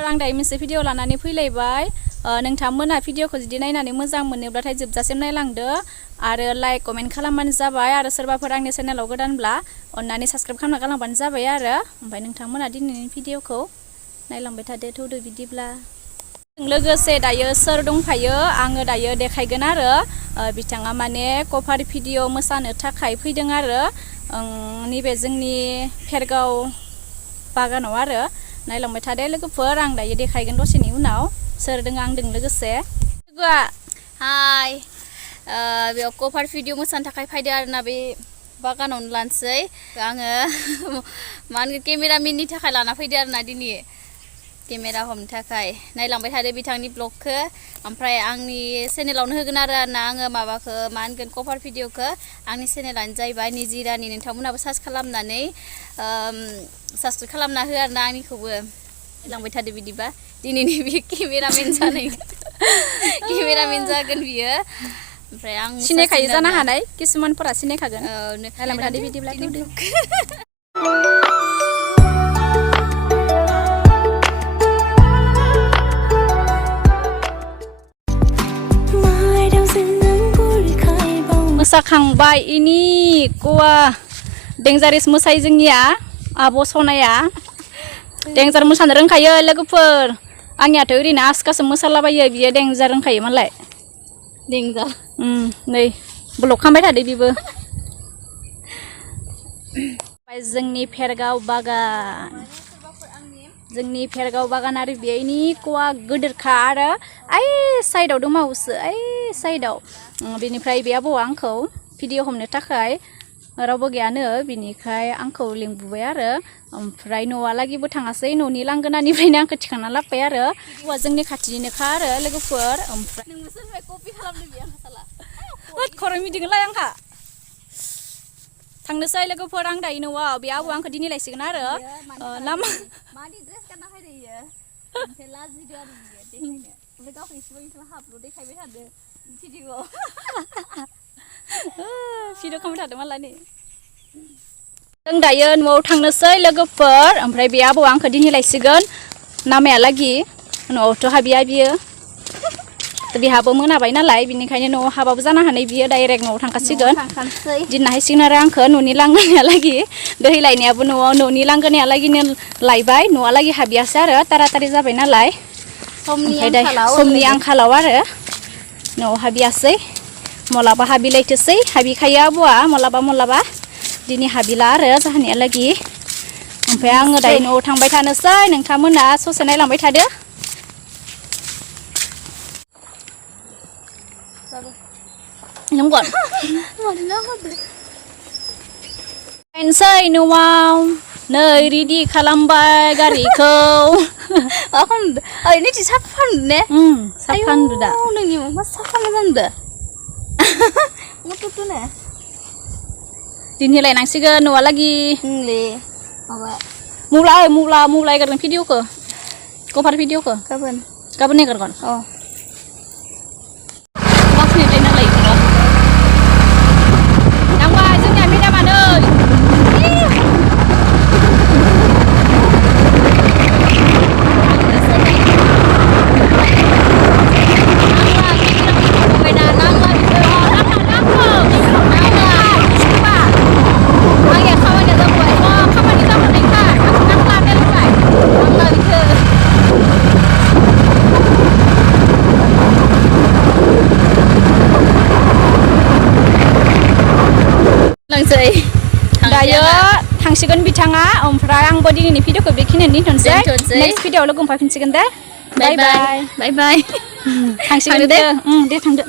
आं दायो मोनसे भिडिअ लानानै फैलायबाय नोंथांमोना भिडिअखौ जुदि नायनानै मोजां मोनोब्लाथाय जोबजासिम नायलांदो आरो लाइक कमेन्ट खालामबानो जाबाय आरो सोरबाफोर आंनि चेनेलाव गोदानब्ला अन्नानै साबस्क्राइब खालामना गालांबानो जाबाय आरो ओमफ्राय नोंथांमोना दिनैनि भिडिअखौ नायलांबाय थादो थौदो बिदिब्ला लोगोसे दायो सोर दंफायो आङो दायो देखायगोन आरो बिथाङा माने कभार भिडिअ मोसानो थाखाय फैदों आरो नैबे जोंनि फेरगाव बागानाव आरो नायलांबाय थादो लोगोफोर आं दायो देखायगोन दसेनि उनाव सोर दङ आंजों लोगोसे लोगोआ हाय बेयाव कभार भिडिअ मोसानो थाखाय फैदो आरोना बे बागानावनो लानोसै आङो मा होनो केमेरामेननि थाखाय लाना फैदो आरोना दिनै केमेरा हमनो थाखाय नायलांबाय थादो बिथांनि ब्लगखौ ओमफ्राय आंनि चेनेलावनो होगोन आरोना आङो माबाखौ मा होनगोन कभार भिडिअखौ आंनि चेनेलानो जाहैबाय निजिरानि नोंथांमोनाबो सार्च खालामनानै साबस्क्राइब खालामना हो आरोना आंनिखौबो नायलांबाय थादो बिदिबा दिनैनि बे केमेरामेन जागोन बियो ओमफ्राय आं सिनायखायो जानो हानाय किसुमानफोरा सिनायखागोन नायलांबाय थादो बिदिब्ला मोसाखांबाय इनि गवा डेन्जारेस मोसायो जोंनिया आब' सनाया डेन्जार मोसानो रोंखायो लोगोफोर आंनियाथ' ओरैनो आसखासो मोसालाबायो बियो डेन्जार रोंखायो मालाय डेन्जार नै ब्लग खालामबाय थादो बेबो जोंनि फेरगाव बागान आरो बेनि गवा गोदोरखा आरो ओइ साइडआव दंबावोसो ओइ साइडआव बेनिफ्राय बे आबौआ आंखौ भिडिअ हमनो थाखाय रावबो गैयानो बिनिखाय आंखौ लिंबोबाय आरो ओमफ्राय न'आलागिबो थाङासै न'नि लांगोनानिफ्रायनो आंखौ थिखांना लाबोबाय आरो हौवा जोंनि खाथिनिनोखा आरो लोगोफोर ओमफ्राय खर' मिदिङोलाय आंहा थांनोसै लोगोफोर आं दायो न'आव बे आबौआ आंखौ दिनै लायसिगोन आरो लामा भिडिअ खालामबाय थादों मालाय जों दायो न'आव थांनोसै लोगोफोर ओमफ्राय बे आबौआ आंखौ दिनै लायसिगोन नामायालागि न'आवथ' हाबिया बियो बिहाबो मोनाबाय नालाय बिनिखायनो न'आव हाबाबो जानो हानाय बियो डाइरेक्ट न'आव थांखासिगोन दिनना हायसिगोन आरो आंखौ न'नि लांगोनायालागि दै लायनायाबो न'आव न'नि लांगोनायालागिनो लायबाय न'आलागि हाबियासै आरो तारातारि जाबाय नालाय समनि आंखालाव आरो न'आव हाबियासै मलाबा हाबिलायथोसै हाबिखायो आबौआ मलाबा दिनै हाबिला आरो जाहानियालागि ओमफ्राय आङो दायो न'आव थांबाय थानोसै नोंथांमोना ससे नायलांबाय थादो फैनोसै न'आव नै रेडि खालामबाय गारिखौ ओरैनो साफा ने साफा दा नोंनि मा साफा जांदो दिनै लायनांसिगोन न'आलागि मुला एगारगोन भिडिअखौ कभार भिडिअखौ गाबोन एगारगोन नांबाय जोंनिया मेदामा नै दायो थांसिगोन बिथाङा ओमफ्राय आंबो दिनैनि भिडिअखौ बेखिनियावनो दोनथ'नोसै नेक्स्ट भिडिअआव लोगो मोनफिनसिगोन दे बाय बाय थांसिगोन दे थांदो